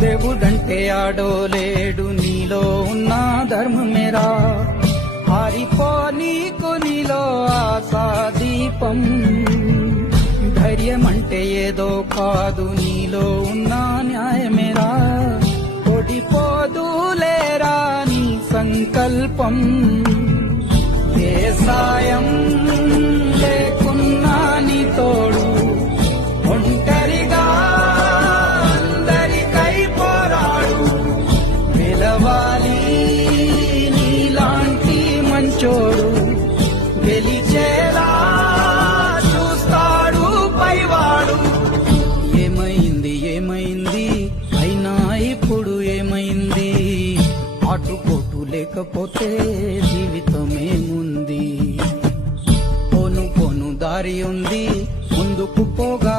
దేవుడంటే ఆడోలేడు నీలో ఉన్న ధర్మమేరా? హారిపో నీకు నీలో ఆశా దీపం. ధైర్యం అంటే ఏదో కాదు నీలో ఉన్న న్యాయమేరా? ఓడిపోదులేరా నీ సంకల్పం? ఏ గెలవాలి నీలాంటి మంచోడు. గెలిచేలా చూస్తాడు పైవాడు. ఏమైంది ఏమైంది? అయినా ఇప్పుడు ఏమైంది? అటుపోటు లేకపోతే జీవితం ఏముంది పోను పోను దారి ఉంది. ముందుకు పోగా